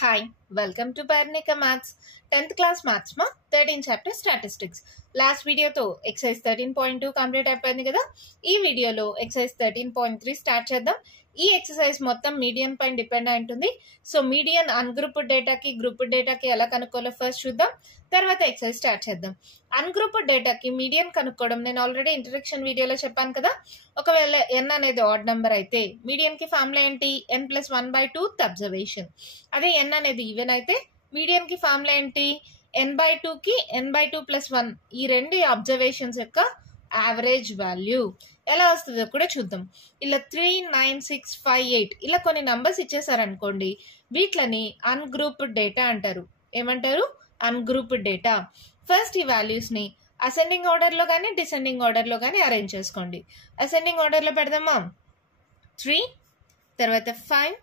Hi, welcome to Parnika Maths. 10th class maths ma 13 chapter statistics. Last video to exercise 13.2 complete అయిపోయింది కదా. ఈ వీడియోలో exercise 13.3 start చేద్దాం. ఈ ఎక్సర్సైజ్ మొత్తం మీడియన్ పైన డిపెండ్ అయి ఉంటుంది. సో మీడియన్ అన్గ్రూప్డ్ డేటాకి గ్రూప్డ్ డేటాకి ఎలా కనుక్కోవాలో ఫస్ట్ చూద్దాం. తర్వాత ఎక్సర్సైజ్ స్టార్ట్ చేద్దాం. అన్గ్రూప్డ్ డేటాకి మీడియన్ కనుక్కోవడం నేను ఆల్రెడీ ఇంట్రడక్షన్ వీడియోలో చెప్పాను కదా. ఒకవేళ n అనేది ఆడ్ నెంబర్ అయితే మీడియన్ కి ఫార్ములా ఏంటి? n+1/2 observation. అదే n అనేది ఈవెన్ అయితే మీడియన్ కి ఫార్ములా ఏంటి? n/2 కి n/2+1 ఈ రెండు అబ్జర్వేషన్స్ యొక్క యావరేజ్ వాల్యూ ఎలా వస్తుందో కూడా చూద్దాం. ఇలా 3, 9, 6, 5, 8 ఇలా కొన్ని నంబర్స్ ఇచ్చేసారనుకోండి, వీటిని అన్గ్రూప్డ్ డేటా అంటారు. ఏమంటారు? Ungrouped data. ఫస్ట్ ఈ వాల్యూస్ ని అసెండింగ్ ఆర్డర్ లో కానీ డిసెండింగ్ ఆర్డర్ లో కానీ అరేంజ్ చేసుకోండి. అసెండింగ్ ఆర్డర్ లో పెడదామా? 3, తర్వాత 5,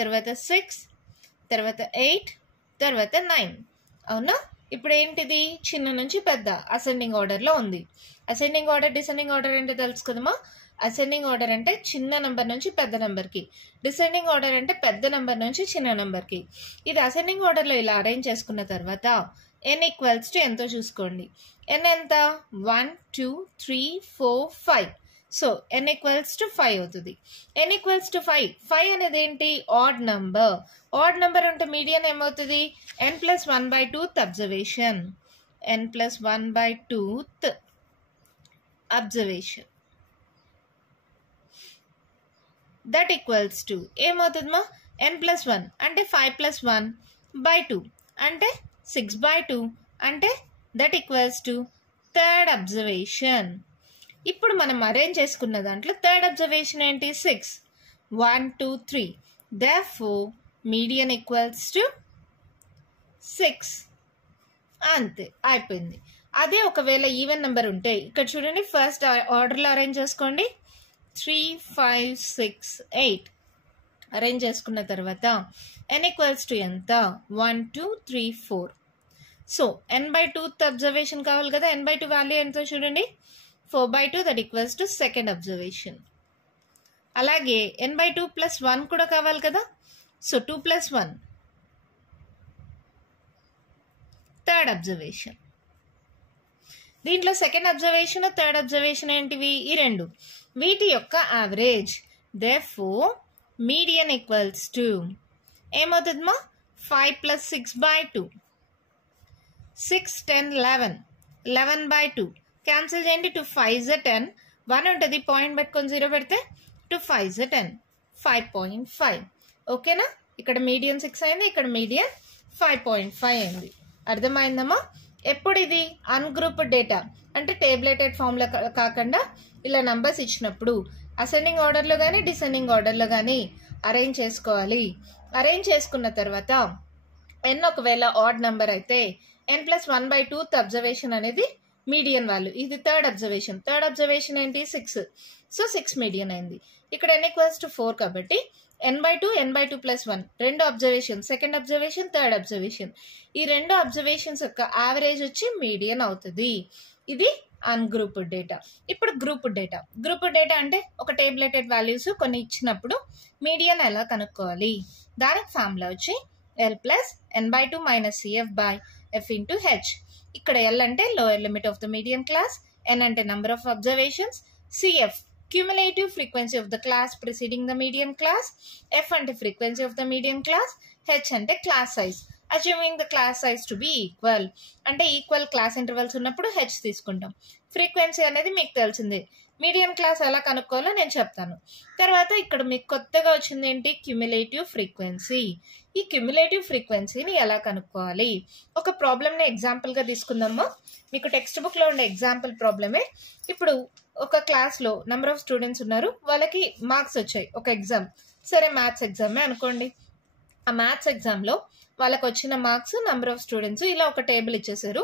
తర్వాత 6, తర్వాత 8, తర్వాత 9. అవునా? ఇప్పుడు ఏంటిది? చిన్న నుంచి పెద్ద అసెండింగ్ ఆర్డర్ లో ఉంది. అసెండింగ్ ఆర్డర్ డిసెండింగ్ ఆర్డర్ ఏంటో తెలుసు కదమ్మా. అసెండింగ్ ఆర్డర్ అంటే చిన్న నెంబర్ నుంచి పెద్ద నెంబర్కి, డిసెండింగ్ ఆర్డర్ అంటే పెద్ద నెంబర్ నుంచి చిన్న నెంబర్కి. ఇది అసెండింగ్ ఆర్డర్లో ఇలా అరేంజ్ చేసుకున్న తర్వాత n ఈక్వల్స్ టు ఎంతో చూసుకోండి. n ఎంత? 1, 2, 3, 4, 5. సో n ఈక్వల్స్ టు 5 అవుతుంది. n equals to 5. 5 అనేది ఏంటి? Odd number. ఆడ్ నంబర్ అంటే మీడియన్ ఏమవుతుంది? n+1/2 observation. n+1/2 observation. That equals to ఏమవుతుందమ్మా? n+1 అంటే 5+1/2 అంటే 6/2 అంటే that equals to third observation. ఇప్పుడు మనం అరేంజ్ చేసుకున్న దాంట్లో థర్డ్ అబ్జర్వేషన్ ఏంటి? 6. 1, 2, 3. Therefore median equals to 6. అంతే, అయిపోయింది. అదే ఒకవేళ ఈవెన్ నెంబర్ ఉంటే ఇక్కడ చూడండి, ఫస్ట్ ఆర్డర్లో అరేంజ్ చేసుకోండి. 3, 5, 6, 8 అరేంజ్ చేసుకున్న తర్వాత n ఈక్వల్స్ టు ఎంత? 1, 2, 3, 4. సో n/2 అబ్జర్వేషన్ కావాలి కదా. n/2 వాల్యూ ఎంతో చూడండి, 4/2. That equals to second observation. అలాగే n/2+1 కూడా కావాలి కదా. So 2+1 third observation. దీంట్లో సెకండ్ అబ్జర్వేషన్ థర్డ్ అబ్జర్వేషన్ ఏంటివి? ఈ రెండు. వీటి యొక్క average. Therefore median equals to ఏమవుతుందమ్మా? 5 + 6/2. 6, 10, 11. 11/2 క్యాన్సిల్ చేయండి. 2 5s 10. 1 ఉంటుంది, పాయింట్ పెట్టుకొని 0 పెడితే 2 5s 10. 5.5. ఓకేనా? ఇక్కడ మీడియన్ 6 అయింది, ఇక్కడ మీడియన్ 5.5 అయింది. అర్థమైందమ్మా? ఎప్పుడు ఇది అన్గ్రూప్డ్ డేటా అంటే టేబులేటెడ్ ఫామ్లో కాకుండా ఇలా నంబర్స్ ఇచ్చినప్పుడు అసెండింగ్ ఆర్డర్లో కానీ డిసెండింగ్ ఆర్డర్లో కానీ అరేంజ్ చేసుకోవాలి. అరేంజ్ చేసుకున్న తర్వాత n ఒకవేళ ఆడ్ నెంబర్ అయితే n+1/2 అబ్జర్వేషన్ అనేది మీడియన్ వాల్యూ. ఇది థర్డ్ అబ్జర్వేషన్. థర్డ్ అబ్జర్వేషన్ ఏంటి? 6. సో 6 మీడియన్ అయింది. ఇక్కడ n ఈక్వల్స్ టు 4 కాబట్టి n/2 n/2+1 రెండు observation, second observation third observation. ఈ రెండు అబ్జర్వేషన్స్ యొక్క యావరేజ్ వచ్చి మీడియన్ అవుతుంది. ఇది అన్గ్రూప్డ్ డేటా. ఇప్పుడు గ్రూప్డ్ డేటా. గ్రూప్డ్ డేటా అంటే ఒక టేబులేటెడ్ వాల్యూస్ కొన్ని ఇచ్చినప్పుడు మీడియన్ ఎలా కనుక్కోవాలి? దానికి ఫార్ములా వచ్చి l+n/2 - cf/f × h. ఇక్కడ l అంటే lower limit of the median class, n అంటే number of observations, cf cumulative frequency of the class preceding the median class, f అంటే frequency of the median class, h అంటే class size. Assuming the class size to be equal అంటే equal class intervals ఉన్నప్పుడు h తీసుకుంటాం. Frequency అనేది మీకు తెలిసిందే. Median class ఎలా కనుక్కోవాలో నేను చెప్తాను. తర్వాత ఇక్కడ మీకు కొత్తగా వచ్చింది ఏంటి? Cumulative frequency. ఈ క్యుములేటివ్ ఫ్రీక్వెన్సీని ఎలా కనుక్కోవాలి? ఒక ప్రాబ్లమ్ని ఎగ్జాంపుల్గా తీసుకుందామా. మీకు టెక్స్ట్ బుక్లో ఉండే ఎగ్జాంపుల్ ప్రాబ్లమే. ఇప్పుడు ఒక క్లాస్లో నెంబర్ ఆఫ్ స్టూడెంట్స్ ఉన్నారు, వాళ్ళకి మార్క్స్ వచ్చాయి. ఒక ఎగ్జామ్, సరే మ్యాథ్స్ ఎగ్జామే అనుకోండి. ఆ మ్యాథ్స్ ఎగ్జామ్లో వాళ్ళకి వచ్చిన మార్క్స్, నెంబర్ ఆఫ్ స్టూడెంట్స్ ఇలా ఒక టేబుల్ ఇచ్చేసారు.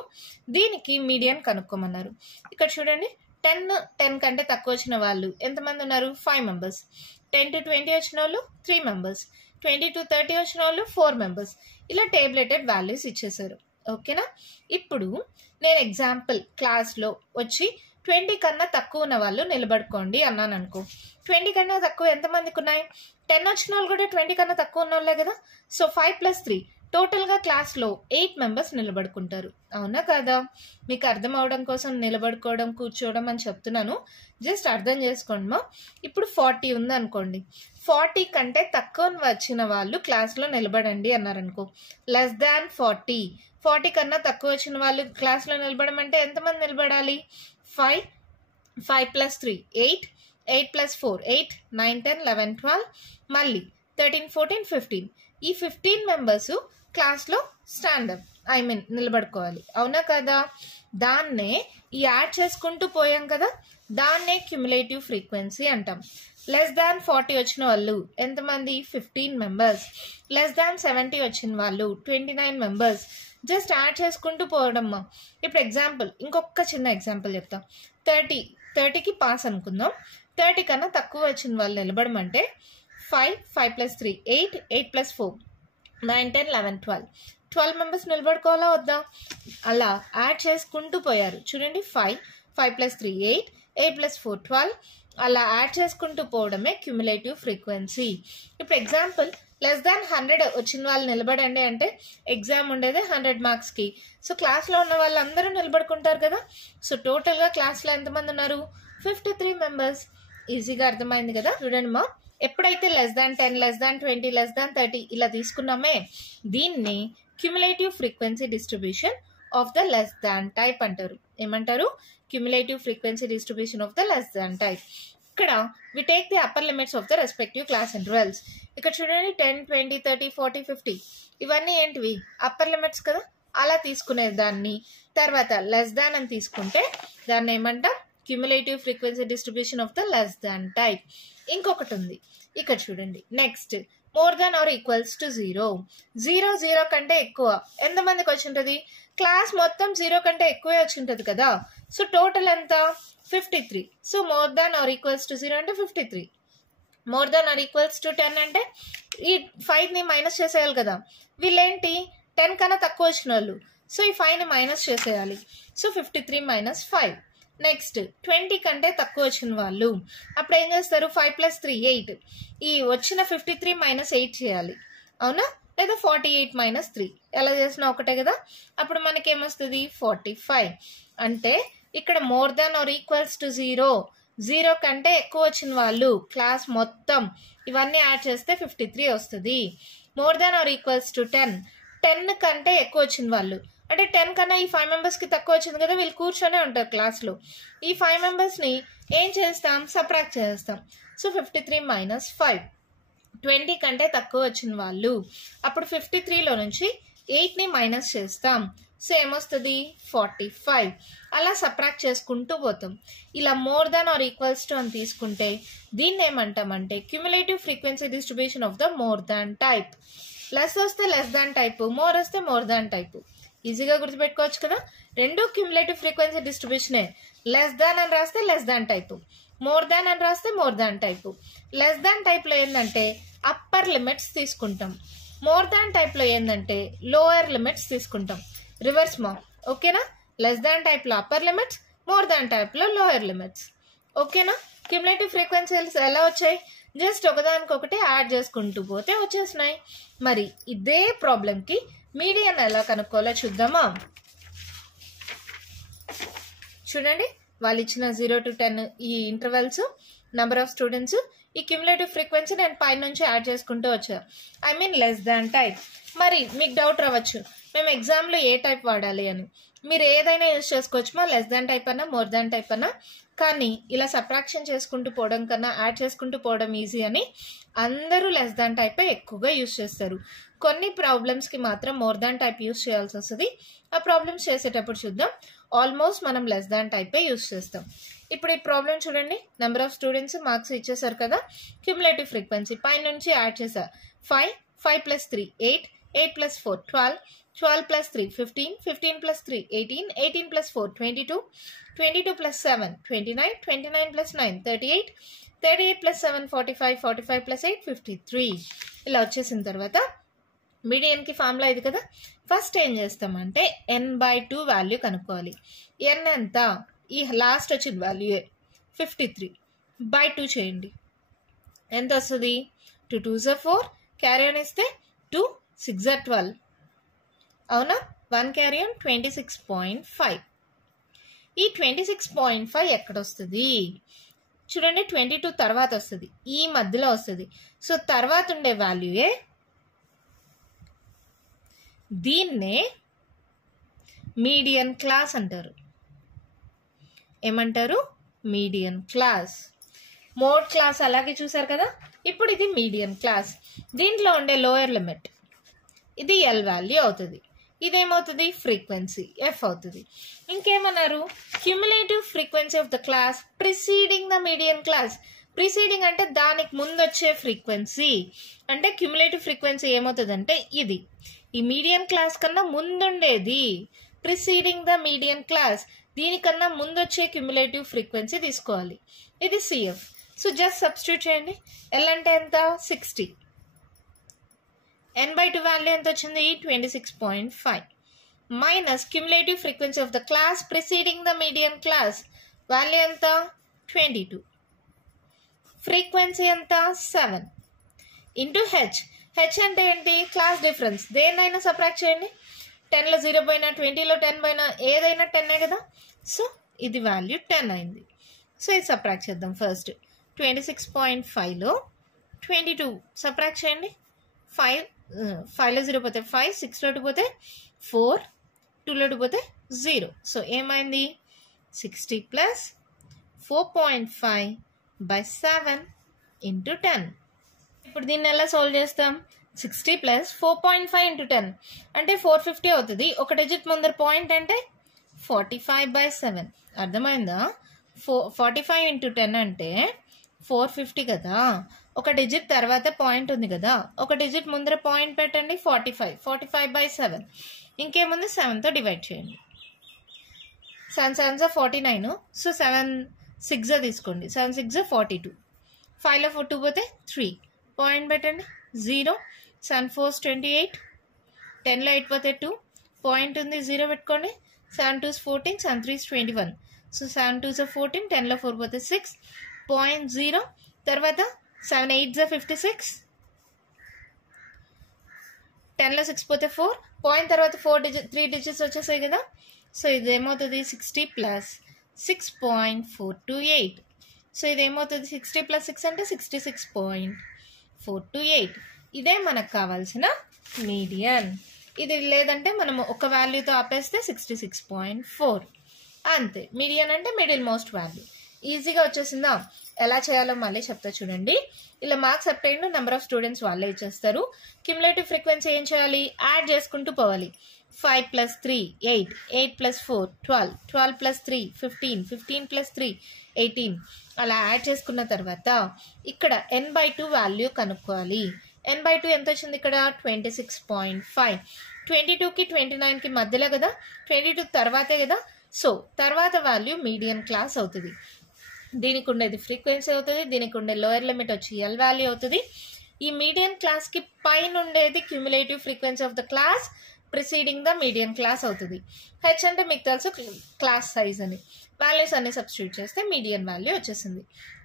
దీనికి మీడియన్ కనుక్కోమన్నారు. ఇక్కడ చూడండి, 10 కంటే తక్కువ వచ్చిన వాళ్ళు ఎంతమంది ఉన్నారు? 5 మెంబర్స్. 10 to 20 వచ్చిన వాళ్ళు 3 మెంబర్స్. 20 to 30 వచ్చిన వాళ్ళు 4 మెంబర్స్. ఇలా టేబులేటెడ్ వాల్యూస్ ఇచ్చేసారు. ఓకేనా? ఇప్పుడు నేను ఎగ్జాంపుల్ క్లాస్లో వచ్చి 20 కన్నా తక్కువ ఉన్న వాళ్ళు నిలబడుకోండి అన్నాను అనుకో. 20 కన్నా తక్కువ ఎంతమందికి ఉన్నాయి? 10 వచ్చిన వాళ్ళు కూడా 20 కన్నా తక్కువ ఉన్న వాళ్ళే కదా. సో 5 + 3 టోటల్గా క్లాస్లో 8 మెంబర్స్ నిలబడుకుంటారు. అవునా కాదా? మీకు అర్థం అవడం కోసం నిలబడుకోవడం కూర్చోవడం అని చెప్తున్నాను, జస్ట్ అర్థం చేసుకోండి మా. ఇప్పుడు 40 ఉంది అనుకోండి, 40 కంటే తక్కువ వచ్చిన వాళ్ళు క్లాస్లో నిలబడండి అన్నారనుకో. లెస్ దాన్ 40 కన్నా తక్కువ వచ్చిన వాళ్ళు క్లాస్లో నిలబడమంటే ఎంతమంది నిలబడాలి? 5 + 3 8 8 + 4 8 9 10 11 12 మళ్ళీ 13 14 15 ఈ 15 మెంబర్స్ క్లాస్లో స్టాండప్ నిలబడుకోవాలి. అవునా కదా? దాన్నే ఈ యాడ్ చేసుకుంటూ పోయాం కదా, దాన్నే క్యుములేటివ్ ఫ్రీక్వెన్సీ అంటాం. లెస్ దాన్ 40 వచ్చిన వాళ్ళు ఎంతమంది? 15 మెంబర్స్. లెస్ దాన్ 70 వచ్చిన వాళ్ళు 29 మెంబర్స్. జస్ట్ యాడ్ చేసుకుంటూ పోవడమ్మా. ఇప్పుడు ఎగ్జాంపుల్, ఇంకొక చిన్న ఎగ్జాంపుల్ చెప్తాం. 30కి పాస్ అనుకుందాం. 30 కన్నా తక్కువ వచ్చిన వాళ్ళు నిలబడమంటే 5 + 3 8 8 + 4 9 10 11 12 మెంబర్స్ నిలబడుకోవాలా వద్దా? అలా యాడ్ చేసుకుంటూ పోయారు చూడండి. 5 + 3 8 8 + 4 12 అలా యాడ్ చేసుకుంటూ పోవడమే క్యుములేటివ్ ఫ్రీక్వెన్సీ. ఇప్పుడు ఎగ్జాంపుల్, లెస్ దాన్ 100 వచ్చిన వాళ్ళు నిలబడండి అంటే ఎగ్జామ్ ఉండేది 100 మార్క్స్కి. సో క్లాస్లో ఉన్న వాళ్ళందరూ నిలబడుకుంటారు కదా. సో టోటల్గా క్లాస్లో ఎంతమంది ఉన్నారు? 53 మెంబర్స్. ఈజీగా అర్థమైంది కదా. చూడండి మా, ఎప్పుడైతే less than 10 less than 20 less than 30 ఇలా తీసుకున్నామే, దీన్ని cumulative frequency distribution of the less than type అంటారు. ఏమంటారు? Cumulative frequency distribution of the less than type. ఇక్కడ we take the upper limits of the respective class intervals. ఇక్కడ చూడండి 10 20 30 40 50 ఇవన్నీ ఏంటివి? అప్పర్ లిమిట్స్ కదా. అలా తీసుకునే దాన్ని తర్వాత లెస్ దాన్ అని తీసుకుంటే దాన్ని ఏమంటాం? Cumulative frequency distribution of the less than type. ఇంకొకటి ఉంది ఇక్కడ చూడండి. Next, more than or equals to 0. 0 కంటే ఎక్కువ ఎంతమందికి వచ్చి ఉంటుంది? క్లాస్ మొత్తం 0 కంటే ఎక్కువే వచ్చి ఉంటుంది కదా. సో టోటల్ ఎంత? 53. So more than or equals to 0 అంటే 53. More than or equals to 10 అంటే ఈ 5ని మైనస్ చేసేయాలి కదా. వీళ్ళేంటి 10 కన్నా తక్కువ వచ్చిన వాళ్ళు. సో ఈ 5ని మైనస్ చేసేయాలి. సో 53 - 5. నెక్స్ట్ 20 కంటే తక్కువ వచ్చిన వాళ్ళు అప్పుడు ఏం చేస్తారు? 5 + 3 8. ఈ వచ్చిన 53 - 8 చేయాలి. అవునా? లేదా 48 - 3 ఎలా చేసినా ఒకటే కదా. అప్పుడు మనకేమొస్తుంది? 45. అంటే ఇక్కడ more than or equals to 0 కంటే ఎక్కువ వచ్చిన వాళ్ళు క్లాస్ మొత్తం ఇవన్నీ యాడ్ చేస్తే 53 వస్తుంది. More than or equals to 10 కంటే ఎక్కువ వచ్చిన వాళ్ళు అంటే 10 కన్నా ఈ 5 మెంబర్స్కి తక్కువ వచ్చింది కదా, వీళ్ళు కూర్చొనే ఉంటారు క్లాస్లో. ఈ 5 మెంబర్స్ని ఏం చేస్తాం? సబ్ట్రాక్ట్ చేస్తాం. సో 53 - 5. 20 కంటే తక్కువ వచ్చిన వాళ్ళు అప్పుడు 53లో నుంచి 8ని మైనస్ చేస్తాం. సో ఏమొస్తుంది? 45. అలా సబ్ట్రాక్ట్ చేసుకుంటూ పోతాం. ఇలా more than or equals to అని తీసుకుంటే దీన్ని ఏమంటామంటే cumulative frequency distribution of the more than type. Less వస్తే లెస్ దాన్ టైపు, మోర్ వస్తే మోర్ దాన్ టైపు. ఈజీగా గుర్తుపెట్టుకోవచ్చు కదా. రెండు క్యుములేటివ్ ఫ్రీక్వెన్సీ డిస్ట్రిబ్యూషనే. లెస్ దాన్ అని రాస్తే less than type, more than అని రాస్తే more than type. Less than టైప్లో ఏంటంటే అప్పర్ లిమిట్స్ తీసుకుంటాం, మోర్ దాన్ టైప్లో ఏంటంటే లోయర్ లిమిట్స్ తీసుకుంటాం. రివర్స్ మా, ఓకేనా? లెస్ దాన్ టైప్లో అప్పర్ లిమిట్స్, మోర్ దాన్ టైప్లో లోయర్ లిమిట్స్. ఓకేనా? క్యుములేటివ్ ఫ్రీక్వెన్సీస్ ఎలా వచ్చాయి? జస్ట్ ఒకదానికొకటి యాడ్ చేసుకుంటూ పోతే వచ్చేసినాయి. మరి ఇదే ప్రాబ్లంకి మీడియన్ ఎలా కనుక్కోవాలో చూద్దామా? చూడండి, వాళ్ళు ఇచ్చిన 0 to 10 ఈ ఇంటర్వెల్స్, నెంబర్ ఆఫ్ స్టూడెంట్స్, ఈ క్యుములేటివ్ ఫ్రీక్వెన్సీ నేను పై నుంచి యాడ్ చేసుకుంటూ వచ్చా. Less than type. మరి మీకు డౌట్ రావచ్చు, మేము ఎగ్జామ్లో ఏ టైప్ వాడాలి అని. మీరు ఏదైనా యూజ్ చేసుకోవచ్చు మా, లెస్ దాన్ టైప్ అన్నా మోర్ దాన్ టైప్ అన్నా. కానీ ఇలా సబ్ట్రాక్షన్ చేసుకుంటూ పోవడం కన్నా యాడ్ చేసుకుంటూ పోవడం ఈజీ అని అందరూ లెస్ దాన్ టైపే ఎక్కువగా యూజ్ చేస్తారు. కొన్ని ప్రాబ్లమ్స్కి మాత్రం మోర్ దాన్ టైప్ యూజ్ చేయాల్సి వస్తుంది. ఆ ప్రాబ్లమ్స్ చేసేటప్పుడు చూద్దాం. ఆల్మోస్ట్ మనం లెస్ దాన్ టైపే యూజ్ చేస్తాం. ఇప్పుడు ఈ ప్రాబ్లం చూడండి, నెంబర్ ఆఫ్ స్టూడెంట్స్ మార్క్స్ ఇచ్చేసారు కదా, క్యుములేటివ్ ఫ్రీక్వెన్సీ పై నుంచి యాడ్ చేశా. 5 + 3 8 8 + 4 12 12 + 3 15 15 + 3 18 18 + 4 22 22 + 7 29 29 + 9 38 38 + 7 45 45 + 8 53. ఇలా వచ్చేసిన తర్వాత మీడియన్కి ఫార్ములా ఇది కదా. ఫస్ట్ ఏం చేస్తామంటే n/2 వాల్యూ కనుక్కోవాలి. n ఎంత? ఈ లాస్ట్ వచ్చిన వాల్యూయే 53 బై 2 చేయండి. ఎంత వస్తుంది? 2 2s are 4, క్యారీ ఆన్ ఇస్తే 2 6s are 12. అవునా? 1 క్యారీ ఆన్ 26.5. ఈ 26.5 ఎక్కడ వస్తుంది? చూడండి, 22 తర్వాత వస్తుంది, ఈ మధ్యలో వస్తుంది. సో తర్వాత ఉండే వాల్యూయే, దీన్నే మీడియన్ క్లాస్ అంటారు. ఏమంటారు? Median class. మోడ్ క్లాస్ అలాగే చూసారు కదా. ఇప్పుడు ఇది మీడియన్ క్లాస్. దీంట్లో ఉండే లోయర్ లిమిట్ ఇది ఎల్ వాల్యూ అవుతుంది. ఇదేమవుతుంది? ఫ్రీక్వెన్సీ ఎఫ్ అవుతుంది. ఇంకేమన్నారు? Cumulative frequency of the class preceding the median class. Preceding అంటే దానికి ముందు వచ్చే ఫ్రీక్వెన్సీ. అంటే క్యుములేటివ్ ఫ్రీక్వెన్సీ ఏమవుతుంది అంటే ఇది ఈ మీడియన్ క్లాస్ కన్నా ముందుండేది. ప్రిసీడింగ్ ద మీడియన్ క్లాస్, దీనికన్నా ముందు వచ్చే క్యుములేటివ్ ఫ్రీక్వెన్సీ తీసుకోవాలి. ఇది సిఎఫ్. సో జస్ట్ సబ్స్టిట్యూట్ చేయండి. ఎల్ అంటే ఎంత? 60. n/2 వాల్యూ ఎంత వచ్చింది? 26.5 minus cumulative frequency of the class preceding the median class value ఎంత? 22. ఫ్రీక్వెన్సీ ఎంత? 7 ఇంటూ హెచ్. హెచ్ అంటే ఏంటి? Class difference. దేన్నైనా సబ్ట్రాక్ట్ చేయండి. 10లో 0 పోయినా, 20లో 10 పోయినా, ఏదైనా 10 కదా. సో ఇది వాల్యూ 10 అయింది. సో ఇది సబ్ట్రాక్ట్ చేద్దాం. ఫస్ట్ 26.5లో 22 సబ్ట్రాక్ట్ చేయండి. 5లో 0 పోతే 5, 6లో 2 పోతే 4, 2లో 2 పోతే 0. సో ఏమైంది? 60 ప్లస్ 4.5 by 7 into 10. ఇప్పుడు దీన్ని ఎలా సాల్వ్ చేస్తాం? 60 ప్లస్ 4.5 into 10 అంటే 450 అవుతుంది. ఒక డిజిట్ ముందర పాయింట్ అంటే 45/7. అర్థమైందా? 45 into 10 అంటే 450 కదా. ఒక డిజిట్ తర్వాత పాయింట్ ఉంది కదా, ఒక డిజిట్ ముందర పాయింట్ పెట్టండి. 45/7. ఇంకేముంది? 7తో డివైడ్ చేయండి. 7 7s are 49. సో 7 6 తీసుకోండి. 7 6 42. 5లో 4 2 పోతే 3. పాయింట్ పెట్టండి. 0. 7 4s 28. 10లో 8 పోతే 2. పాయింట్ ఉంది, 0 పెట్టుకోండి. 7 2s 14. 7 3s 21. So 7 2s are 14. 10లో 4 పోతే 6. పాయింట్ 0. తర్వాత 7 8s are 56. 10లో 6 పోతే 4. పాయింట్ తర్వాత 3 డిజిట్స్ వచ్చేసాయి కదా. సో ఇదేమవుతుంది? 60 ప్లస్ 6.428. సో ఇదేమవుతుంది? 60 ప్లస్ 6 అంటే 66.428. ఇదే మనకు కావాల్సిన మీడియన్. ఇది లేదంటే మనము ఒక వాల్యూతో ఆపేస్తే 66.4 అంతే. మీడియన్ అంటే మిడిల్ మోస్ట్ వాల్యూ. ఈజీగా వచ్చేసిందా? ఎలా చేయాలో మళ్ళీ చెప్తా చూడండి. ఇలా marks obtain number of students వాళ్ళే ఇచ్చేస్తారు. క్యుములేటివ్ ఫ్రీక్వెన్సీ ఏం చేయాలి? యాడ్ చేసుకుంటూ పోవాలి. 5 + 3 8, 8 + 4 12, 12 + 3 15, 15 + 3 18. అలా యాడ్ చేసుకున్న తర్వాత ఇక్కడ n/2 వాల్యూ కనుక్కోవాలి. n/2 ఎంత వచ్చింది ఇక్కడ? 26.5. 22కి 29కి మధ్యలో కదా, 22 తర్వాతే కదా. సో తర్వాత వాల్యూ మీడియన్ క్లాస్ అవుతుంది. దీనికి ఉండేది ఫ్రీక్వెన్సీ అవుతుంది, దీనికి ఉండే లోయర్ లిమిట్ వచ్చి ఎల్ వాల్యూ అవుతుంది. ఈ మీడియన్ క్లాస్కి పైన ఉండేది cumulative frequency of the class preceding the median class అవుతుంది. హెచ్ అంటే మీకు తెలుసు క్లాస్ సైజ్ అని. వాల్యూస్ అన్ని సబ్స్టిట్యూట్ చేస్తే మీడియన్ వాల్యూ వచ్చేసింది.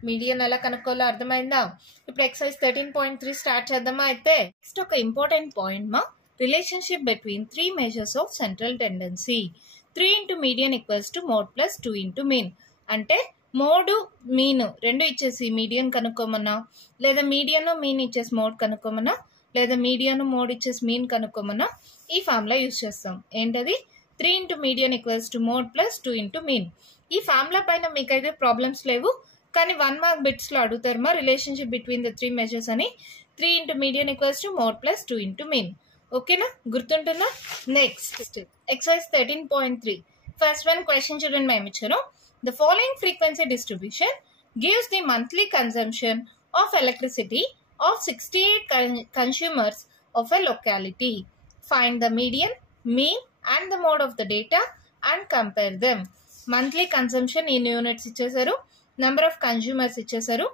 మీడియన్ ఎలా కనుక్కోవాలో అర్థమైందా? ఇప్పుడు ఎక్సర్సైజ్ 13.3 స్టార్ట్ చేద్దామా? అయితే నెక్స్ట్ ఒక ఇంపార్టెంట్ పాయింట్ మా relationship between 3 measures of central tendency. 3 into median equals to mode plus 2 into mean. అంటే మోడు మీన్ రెండు ఇచ్చేసి మీడియన్ కనుక్కోమన్నా, లేదా మీడియన్ మీన్ ఇచ్చేసి మోడ్ కనుక్కోమన్నా, లేదా మీడియన్ మోడ్ ఇచ్చేసి మీన్ కనుక్కోమన్నా ఈ ఫార్ములా యూజ్ చేస్తాం. ఏంటది? 3 into median equals to mode plus 2 into mean. ఈ ఫార్ములా పైన మీకైతే ప్రాబ్లమ్స్ లేవు, కానీ 1 మార్క్ బిట్స్లో అడుగుతారు మా రిలేషన్షిప్ బిట్వీన్ ద 3 మెజర్స్ అని. 3 into median equals to mode plus 2 into mean. ఓకేనా? గుర్తుంటుందా? Next exercise 13.3 first one question చూడండి. మేము ఇచ్చారు the following frequency distribution gives the monthly consumption of electricity of 68 consumers of a locality. Find the median, mean and the mode of the data and compare them. Monthly consumption in units ఇచ్చేసారు, number of consumers ఇచ్చేసారు.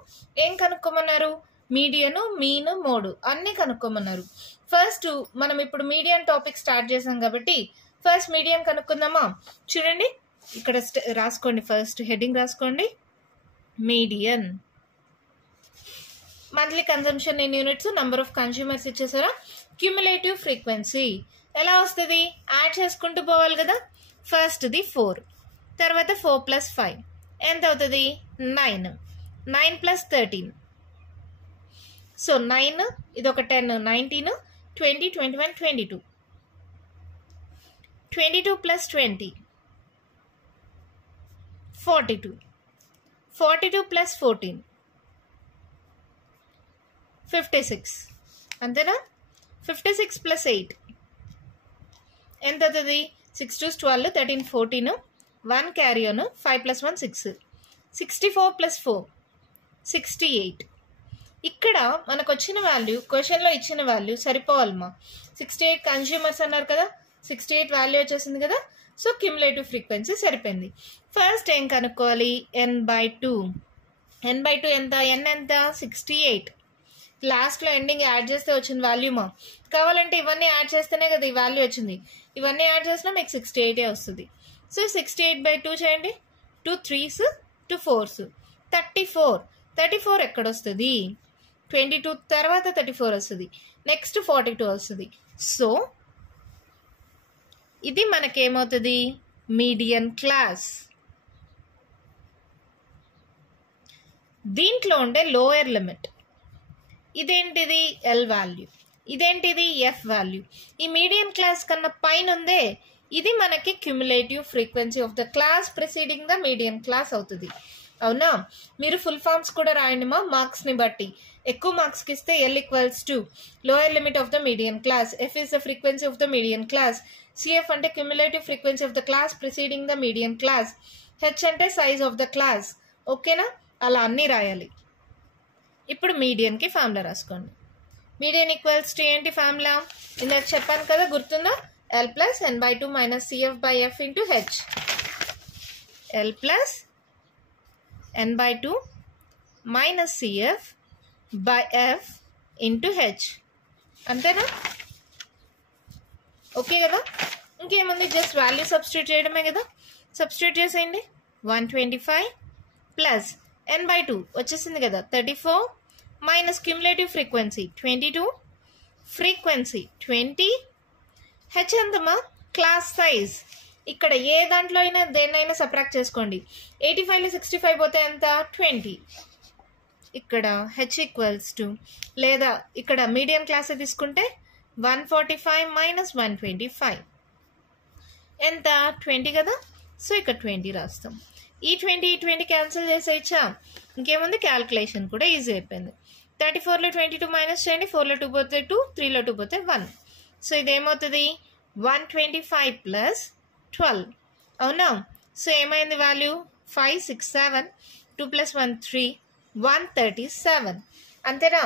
ఏం కనుక్కోమన్నారు? మీడియను, mean, mode అన్నీ కనుక్కోమన్నారు. First మనం ఇప్పుడు median topic start చేసాం కాబట్టి first median కనుక్కుందామా? చూడండి, ఇక్కడ రాసుకోండి, ఫస్ట్ హెడ్డింగ్ రాసుకోండి, median. Monthly consumption in units, number of consumers ఇచ్చేసారా. క్యూములేటివ్ ఫ్రీక్వెన్సీ ఎలా వస్తుంది, యాడ్ చేసుకుంటూ పోవాలి కదా. ఫస్ట్ది 4, తర్వాత 4 + 5 ఎంత అవుతుంది 9, 9 + 13. సో 9, ఇది ఒక 10, 19, 20, 21, 22, 22 + 20 42, 42 + 14 56, అంతేనా. 56 + 8 ఎంత అవుతుంది 6 2 12, 13 14, 1 క్యారీ ఆన్, 5 + 1 6, 64 + 4 68. ఇక్కడ మనకు వచ్చిన వాల్యూ, క్వశ్చన్లో ఇచ్చిన వాల్యూ సరిపోవాలమ్మా. 68 కన్స్యూమర్స్ అన్నారు కదా, 68 వాల్యూ వచ్చేసింది కదా. సో క్యుములేటివ్ ఫ్రీక్వెన్సీ సరిపోయింది. ఫస్ట్ ఏం కనుక్కోవాలి, n/2. n/2 ఎంత, n ఎంత 68. లాస్ట్లో ఎండింగ్ యాడ్ చేస్తే వచ్చిన వాల్యూమా. కావాలంటే ఇవన్నీ యాడ్ చేస్తేనే కదా ఈ వాల్యూ వచ్చింది. ఇవన్నీ యాడ్ చేసినా మీకు 68 వస్తుంది. సో 68/2 చేయండి. 2 3s 2 4s 34. 34 ఎక్కడొస్తుంది, 22 తర్వాత 34 వస్తుంది, నెక్స్ట్ 42 వస్తుంది. సో ఇది మనకేమవుతుంది, మీడియన్ క్లాస్. దీంట్లో ఉండే లోయర్ లిమిట్ ఇదేంటిది, ఎల్ వాల్యూ, ఇదేంటిది ఎఫ్ వాల్యూ. ఈ మీడియన్ క్లాస్ కన్నా పైన ఉందే ఇది మనకి cumulative frequency of the class preceding the median class అవుతుంది. అవునా. మీరు ఫుల్ ఫామ్స్ కూడా రాయండి మా, మార్క్స్ని బట్టి. ఎక్కువ మార్క్స్కి ఇస్తే L = lower limit of the median class, F is the frequency of the median class, CF అంటే cumulative frequency of the class preceding the median class, H అంటే సైజ్ ఆఫ్ ద క్లాస్. ఓకేనా, అలా అన్నీ రాయాలి. ఇప్పుడు మీడియన్కి ఫార్ములా రాసుకోండి. Median equals to ఏంటి formula, ఇందాక చెప్పాను కదా, గుర్తుందా, L + n/2 - CF/F × H. L + n/2 - CF/F × H. అంతేనా, ఓకే కదా. ఇంకేముంది, జస్ట్ వాల్యూ సబ్స్టిట్యూట్ చేయడమే కదా. సబ్స్టిట్యూట్ చేసేయండి. 125 + n/2 వచ్చేసింది కదా 34 minus cumulative frequency 22, frequency 20, H ఎంతమా, క్లాస్ సైజ్. ఇక్కడ ఏ దాంట్లో అయినా దేన్నైనా సబ్ట్రాక్ట్ చేసుకోండి. 85లో 65 పోతే ఎంత 20. ఇక్కడ హెచ్ ఈక్వల్స్ టు, లేదా ఇక్కడ మీడియం క్లాస్ తీసుకుంటే 145 - 125 ఎంత 20 కదా. సో ఇక్కడ 20 రాస్తాం. ఈ 20 క్యాన్సిల్ చేసేయచ్చా. ఇంకేముంది, క్యాల్కులేషన్ కూడా ఈజీ అయిపోయింది. 34లో 22 మైనస్ చేయండి. 4లో 2 పోతే 2, 3లో 2 పోతే 1. సో ఇదేమవుతుంది 125 + 12. అవునా. సో ఏమైంది వాల్యూ 5 6 7, 2 + 1 3, 137. అంతేనా,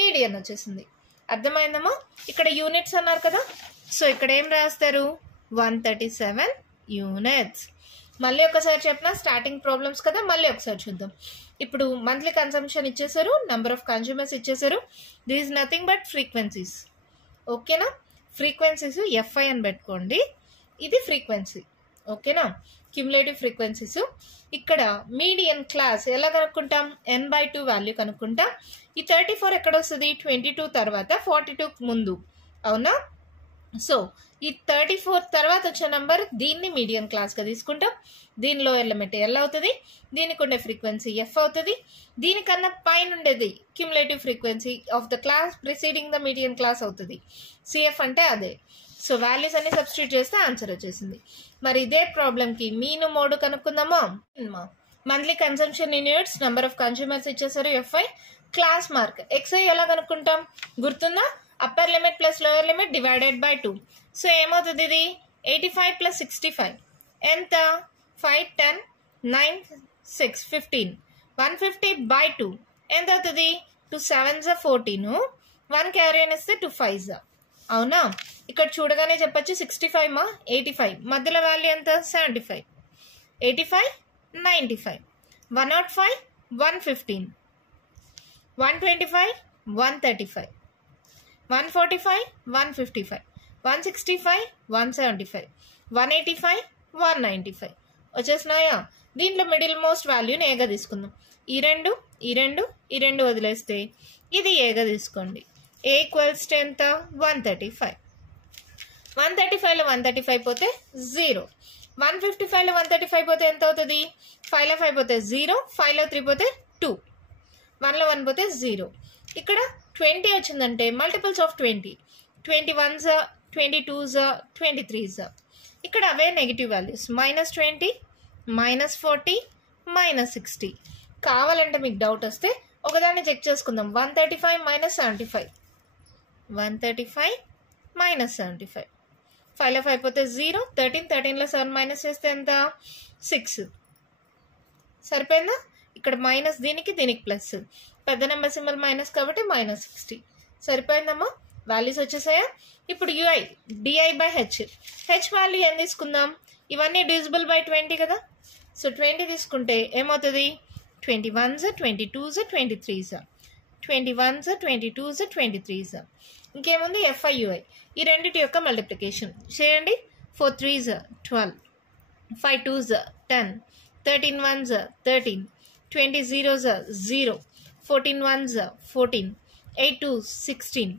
మీడియన్ వచ్చేసింది. అర్థమైందమ్మా. ఇక్కడ యూనిట్స్ అన్నారు కదా, సో ఇక్కడ ఏం రాస్తారు 137 యూనిట్స్. మళ్ళీ ఒకసారి చెప్పిన స్టార్టింగ్ ప్రాబ్లమ్స్ కదా, మళ్ళీ ఒకసారి చూద్దాం. ఇప్పుడు మంత్లీ కన్సంప్షన్ ఇచ్చేసారు, నెంబర్ ఆఫ్ కన్స్యూమర్స్ ఇచ్చేసారు. This is nothing but frequencies. ఓకేనా, ఫ్రీక్వెన్సీస్ ఎఫ్ఐ అని పెట్టుకోండి. ఇది ఫ్రీక్వెన్సీ. ఓకేనా, క్యుములేటివ్ ఫ్రీక్వెన్సీస్. ఇక్కడ మీడియన్ క్లాస్ ఎలా కనుక్కుంటాం, n/2 వాల్యూ కనుక్కుంటాం. ఈ 34 ఎక్కడ వస్తుంది, 22 తర్వాత 42 ముందు. అవునా. సో ఈ 34 తర్వాత వచ్చే నంబర్ దీన్ని మీడియన్ క్లాస్గా తీసుకుంటాం. దీని లోయర్ లిమిట్ ఎల్ అవుతుంది, దీనికి ఉండే ఫ్రీక్వెన్సీ ఎఫ్ అవుతుంది, దీనికన్నా పైన ఉండేది cumulative frequency of the class preceding the median class అవుతుంది, సిఎఫ్ అంటే అదే. సో వాల్యూస్ అన్ని సబ్స్టిట్యూట్ చేస్తే ఆన్సర్ వచ్చేసింది. మరి ఇదే ప్రాబ్లంకి మీను మోడ్ కనుక్కుందామా. Monthly consumption in units, number of consumers ఇచ్చేసారు, ఎఫ్ఐ, క్లాస్ మార్క్. ఎక్స్ఐ ఎలా కనుక్కుంటాం గుర్తుందా, upper limit plus lower limit divided by 2. So ఏమవుతుంది ఇది 85 + 65 ఎంత 5 10 9 6 15, 150/2 ఎంత అవుతుంది 2 7s 14, 1 క్యారీ అని ఇస్తే 2 5s. అవునా. ఇక్కడ చూడగానే చెప్పచ్చు 65 మా 85, మధ్యలో వాల్యూ ఎంత 75, 85 95, 105 115, 125 135, 145 155, 165 175, 185 195, వచ్చేసినాయా? దీంట్లో మిడిల్ మోస్ట్ వాల్యూని ఏగా తీసుకుందాం. ఈ రెండు వదిలేస్తే ఇది ఏగా తీసుకోండి. ఏ ఈక్వల్స్ టు ఎంత? 135. 135లో 135 పోతే 0. 155లో 135 పోతే ఎంత అవుతుంది? 5లో 5 పోతే 0, 5లో 3 పోతే 2, 1లో 1 పోతే 0. ఇక్కడ 20 వచ్చిందంటే multiples of 20, 21s, 22s, 23s. ఇక్కడ అవే నెగిటివ్ వాల్యూస్, -20, -40, -60. కావాలంటే మీకు డౌట్ వస్తే ఒకదాన్ని చెక్ చేసుకుందాం. 135 - 75, 135 - 75. 5లో 5 పోతే 0, 13, 13లో 7 మైనస్ చేస్తే ఎంత? 6. సరిపోయిందా? ఇక్కడ మైనస్ దీనికి ప్లస్, పెద్ద నెంబర్ సింబల్ మైనస్ కాబట్టి -60. సరిపోయిందమ్మా? వాల్యూస్ వచ్చేసాయా? ఇప్పుడు ui di/h, h వాల్యూ ఏం తీసుకుందాం? ఇవన్నీ డివిజిబుల్ బై 20 కదా. సో 20 తీసుకుంటే ఏమవుతుంది? 21s, 22s, 23s, 21s, 22s, 23s. ఇంకేముంది? FIUI. ఈ రెండింటి యొక్క మల్టిప్లికేషన్ చేయండి. 4 3s 12, 5 2s 10, 13 1s 13, 20 0s 0, 14 1s 14, 8 2s 16,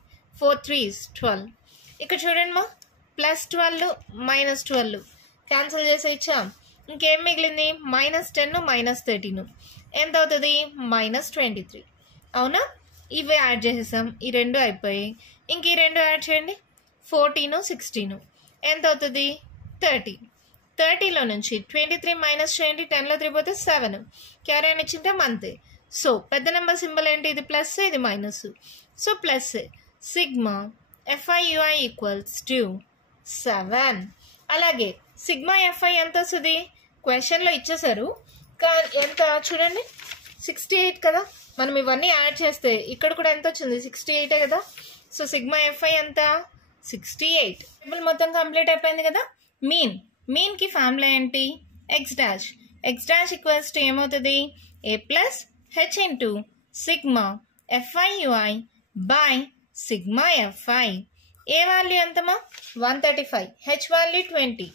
4 3s 12. ఇక్కడ చూడండి మా, +12 -12 క్యాన్సిల్ చేసేయచ్చా? ఇంకేం మిగిలింది? -10 -13 ఎంత అవుతుంది? -23. అవునా? ఇవి యాడ్ చేసేసాం. ఈ రెండు అయిపోయి ఇంక ఈ రెండు యాడ్ చేయండి. 14 16 ఎంత అవుతుంది? 30. 30లో నుంచి 23 మైనస్ చేయండి. 10లో 3 పోతే 7, క్యారీ అని ఇచ్చింటే మంతే. సో పెద్ద నెంబర్ సింబల్ ఏంటి? ఇది ప్లస్, ఇది minus. So plus sigma FIUI equals to 7. అలాగే సిగ్మా FI ఎంత వస్తుంది? క్వశ్చన్లో ఇచ్చేసారు కానీ ఎంత చూడండి, 68 కదా. మనం ఇవన్నీ యాడ్ చేస్తే ఇక్కడ కూడా ఎంత వచ్చింది? 68 కదా. సో సిగ్మా FI ఎంత? 68. టేబుల్ మొత్తం కంప్లీట్ అయిపోయింది కదా. మీన్కి ఫార్ములా ఏంటి? x డాష్ ఈక్వల్స్ టు ఏమవుతుంది? a plus h into sigma FIUI by sigma FI. A value ఎంతమా? 135, h value 20.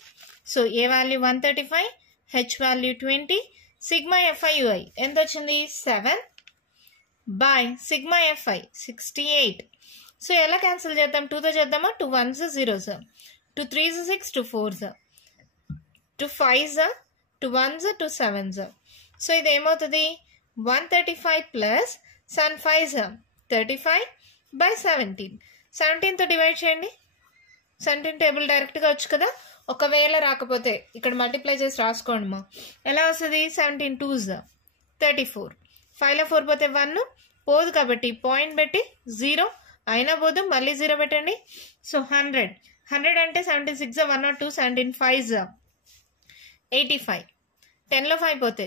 So A value 135, h value 20, sigma FIUI ఎంత వచ్చింది? 7 బై సిగ్మా FI 68. సో ఎలా క్యాన్సిల్ చేద్దాం? 2తో చేద్దామా? 2 1s 0s, 2 3s 6, 2 4s, 2 5s, 2 1s, 2 7s. So ఇది ఏమవుతుంది? 135 plus 7 5s 35 by 17. 17తో divide చేయండి. 17 టేబుల్ డైరెక్ట్గా వచ్చు కదా. ఒకవేళ రాకపోతే ఇక్కడ మల్టిప్లై చేసి రాసుకోండి మా. ఎలా వస్తుంది? 17 2s 34, 5లో 4 పోతే 1 పోదు కాబట్టి పాయింట్ పెట్టి 0 అయినా పోదు, మళ్ళీ 0 పెట్టండి. సో 100 అంటే 76 102, 17 5s 85, 10లో 5 పోతే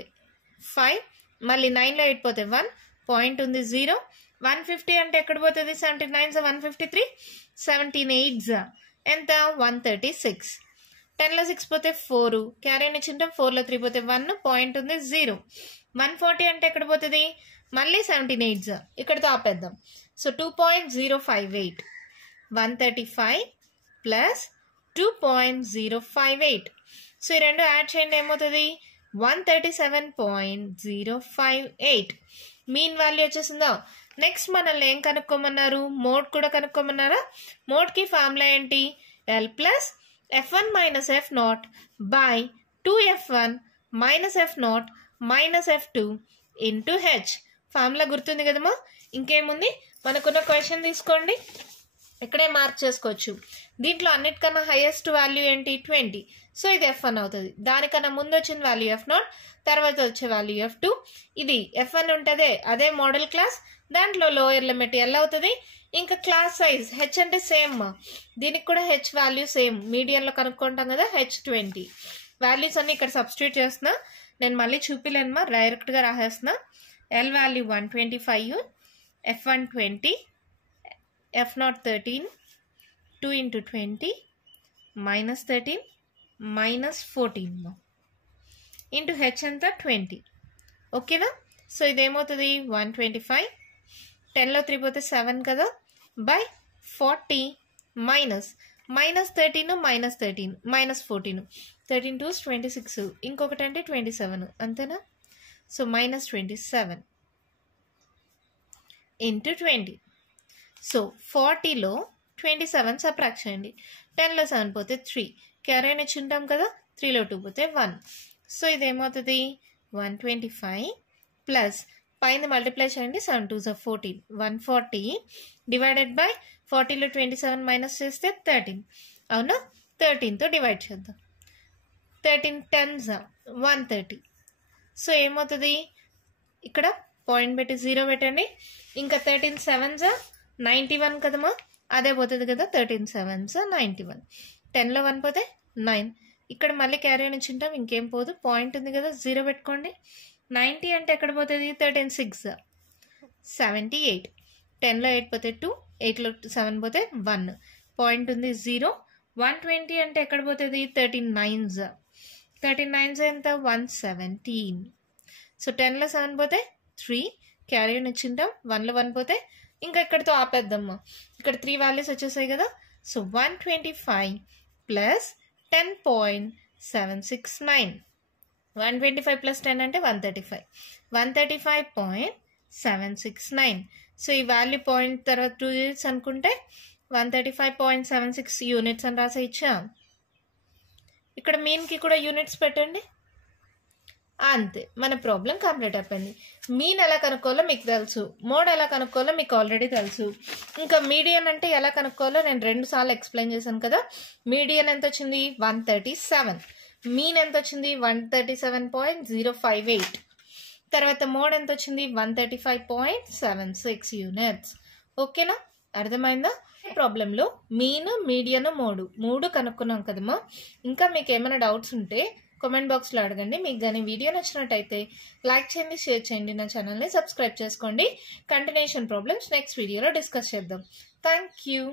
5, మళ్ళీ 9లో 8 పోతే 1, పాయింట్ ఉంది 0. 150 అంటే ఎక్కడ పోతుంది? 79s 153, 17 8s ఎంత? 136. 10లో 6 పోతే 4, క్యారీ అని ఇచ్చింటాం. 4లో 3 పోతే 1, పాయింట్ ఉంది 0. 140 అంటే ఎక్కడ పోతుంది? మళ్ళీ 17 8s, ఇక్కడితో ఆపేద్దాం. So 2.058, 135 plus 2.058. సో ఈ రెండు యాడ్ చేయండి, ఏమవుతుంది? 137.058. మీన్ వాల్యూ వచ్చేసిందా? నెక్స్ట్ మనల్ని ఏం కనుక్కోమన్నారు? మోడ్ కూడా కనుక్కోమన్నారా? మోడ్కి ఫార్ములా ఏంటి? L plus F1 minus F0 by 2F1 minus F0 minus F2 into H. Formula గుర్తుంది కదమ్మా. ఇంకేముంది? మనకున్న క్వశ్చన్ తీసుకోండి, ఇక్కడే మార్క్ చేసుకోవచ్చు. దీంట్లో అన్నిటికన్నా హైయెస్ట్ వాల్యూ ఏంటి? 20. సో ఇది F1 అవుతుంది. దానికన్నా ముందు వచ్చిన వాల్యూ F0, తర్వాత వచ్చే వాల్యూ F2. ఇది F1 ఉంటుంది, అదే మోడల్ క్లాస్. దాంట్లో లోయర్ లిమిట్ L అవుతుంది. ఇంకా క్లాస్ సైజ్ H అంటే సేమ్, దీనికి కూడా H వాల్యూ సేమ్. మీడియంలో కనుక్కుంటాం కదా, H 20. వాల్యూస్ అన్ని ఇక్కడ సబ్స్టిట్యూట్ చేస్తున్నా. నేను మళ్ళీ చూపిలేనమ్మా, డైరెక్ట్గా రాసేస్తున్నా. L value 125, F1 20, F0 13, 2 into 20 minus 13 minus 14 into H ఎంత? 20. ఓకేనా? సో ఇదేమవుతుంది? 125, 10లో 3 పోతే 7 కదా, బై 40 మైనస్ -13 -13 -14 13 2 26 ఇంకొకటి అంటే 27 అంతేనా. So -27 into 20. సో 40లో 27 సబ్ట్రాక్ట్ చేయండి. 10లో 7 పోతే 3 క్యారీ అని ఇచ్చింటాం కదా. 3లో 2 పోతే 1. సో ఇదేమవుతుంది 125 ప్లస్ పైన మల్టిప్లై చేయండి. 7 2 14 140 డివైడెడ్ బై 40లో 27 మైనస్ చేస్తే 13 అవునా. 13తో డివైడ్ చేద్దాం. 13 10s 130. సో ఏమవుతుంది ఇక్కడ పాయింట్ పెట్టి 0 పెట్టండి. ఇంకా 13 7s 91 కదమ్మా. అదే పోతుంది కదా. 13 7s 91. 10లో 1 పోతే 9. ఇక్కడ మళ్ళీ క్యారీ అని ఇచ్చింటాం. ఇంకేం పోదు. పాయింట్ ఉంది కదా 0 పెట్టుకోండి. 90 అంటే ఎక్కడ పోతుంది 13 6 78. 10లో 8 పోతే 2 8లో 7 పోతే 1 పాయింట్ ఉంది 0. 120 అంటే ఎక్కడ పోతుంది 13 9s 13 9s ఎంత 117. సో 10లో 7 పోతే 3 క్యారీ అని ఇచ్చింటాం. 1లో 1 పోతే ఇంకా ఇక్కడితో ఆపేద్దామా. ఇక్కడ 3 వాల్యూస్ వచ్చేసాయి కదా. సో 125 ప్లస్ 10.769 125 ప్లస్ 10 అంటే 135 135.769. సో ఈ వాల్యూ పాయింట్ తర్వాత 2 యూనిట్స్ అనుకుంటే 135.76 యూనిట్స్ అని రాసే ఇచ్చా. ఇక్కడ మీన్కి కూడా యూనిట్స్ పెట్టండి. అంతే మన ప్రాబ్లం కంప్లీట్ అయిపోయింది. మీన్ ఎలా కనుక్కోవాలో మీకు తెలుసు. మోడ్ ఎలా కనుక్కోవాలో మీకు ఆల్రెడీ తెలుసు. ఇంకా మీడియన్ అంటే ఎలా కనుక్కోవాలో నేను 2 సార్లు ఎక్స్ప్లెయిన్ చేశాను కదా. మీడియన్ ఎంత వచ్చింది 137. మీన్ ఎంత వచ్చింది 137.058. తర్వాత మోడ్ ఎంత వచ్చింది 135.76 యూనిట్స్. ఓకేనా, అర్థమైందా. ప్రాబ్లంలో మీన్ మీడియన్ మూడు కనుక్కున్నాం కదమ్మా. ఇంకా మీకు ఏమైనా డౌట్స్ ఉంటే కామెంట్ బాక్స్లో అడగండి. మీకు కానీ వీడియో నచ్చినట్టయితే లైక్ చేయండి, షేర్ చేయండి, నా ఛానల్ని సబ్స్క్రైబ్ చేసుకోండి. కంటిన్యూషన్ ప్రాబ్లమ్స్ నెక్స్ట్ వీడియోలో డిస్కస్ చేద్దాం. Thank you.